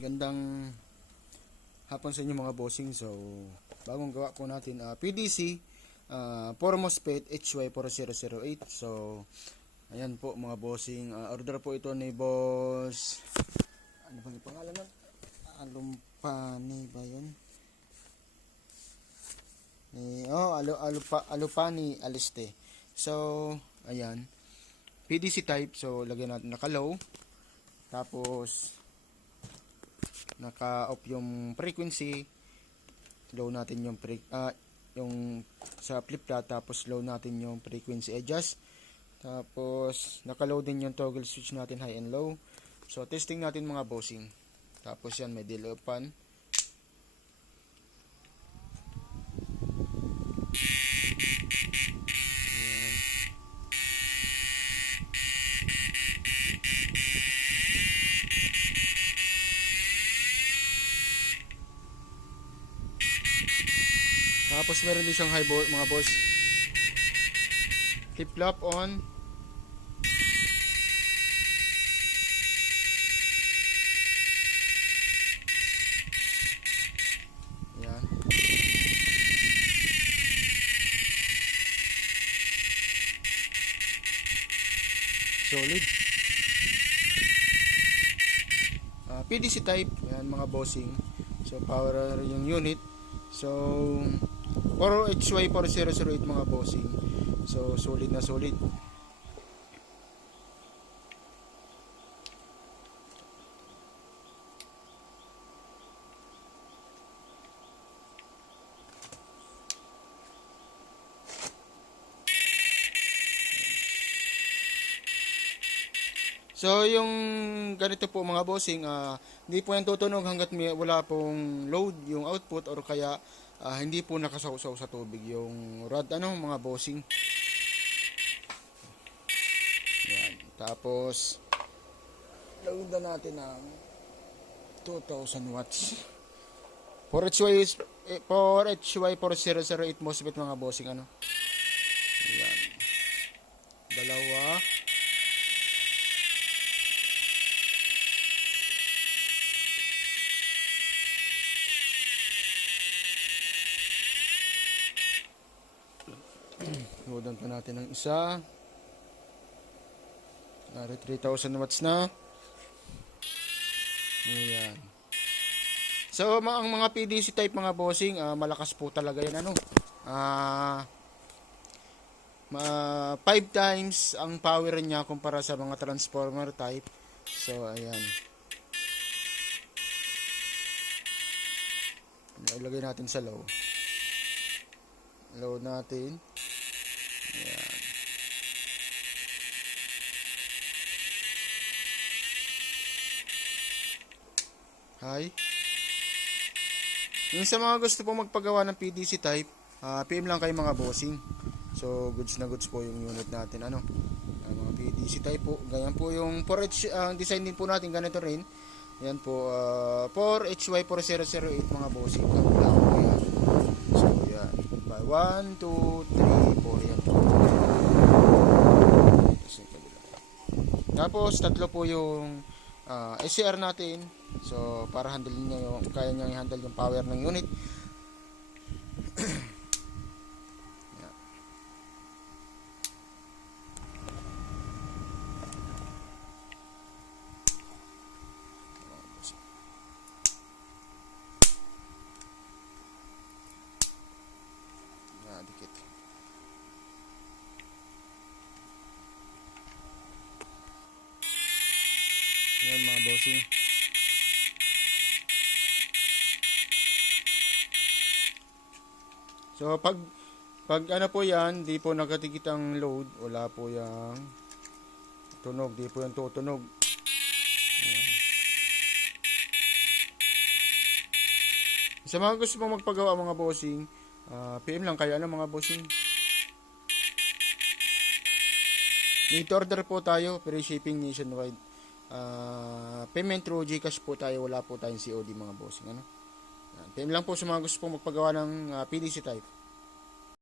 Gandang hapon sa inyo mga bossing. So, bagong gawa po natin PDC 4 MOSFET HY4008. So, ayan po mga bossing. Order po ito ni boss. Ano bang pangalan nun? Alumpani ba yun? Alupani Aliste. So, ayan. PDC type. So, lagyan natin naka-low. Tapos, naka-off yung frequency. Low natin yung yung sa flip flop, tapos low natin yung frequency adjust. Tapos naka-low din yung toggle switch natin, high and low. So testing natin mga bossing. Tapos yan, may delay pan. Tapos meron din siyang high mga boss. Flip flop on. Yan. Solid. PDC type. Yan mga bossing. So power yung unit. So 4HY4008 mga bossing. So solid na solid. So yung ganito po mga bossing, hindi po yan tutunog hanggat wala pong load yung output, or kaya hindi po nakasawsaw sa tubig yung rod mga bossing. Yan. Tapos load na natin ng 2000 watts. 4HY4008 MOSFET mga bossing Yan. Dalawa. Loadan pa natin ng isa. 3,000 watts na. Ayan. So, ang mga PDC type mga bossing, malakas po talaga yan. 5 times ang power niya kumpara sa mga transformer type. So, ayan. Ilagay natin sa low. Low natin. Ayan. Hi. Yung sa mga gusto pong magpagawa ng PDC type, PM lang kayo mga bossing. So goods na goods po yung unit natin mga PDC type po. Ganyan po yung 4H design din po natin, ganito rin. Yan po 4HY4008 mga bossing. So yan. 1, 2, 3, 4 yan. Tapos tatlo po yung SCR natin. So para handle niya kaya niya i-handle yung power ng unit. Dikit. Ayan mga bossing. So pag po yan, di po nakatikit ang load, wala po yung tunog, di po yung tutunog. Ayan. Sa mga gusto mong magpagawa mga bossing, PM lang kayo mga bossing. Need to order po tayo, free shipping nationwide. Payment through GCash po tayo, wala po tayong COD mga bossing. PM lang po sa mga gusto pong magpagawa ng PDC type.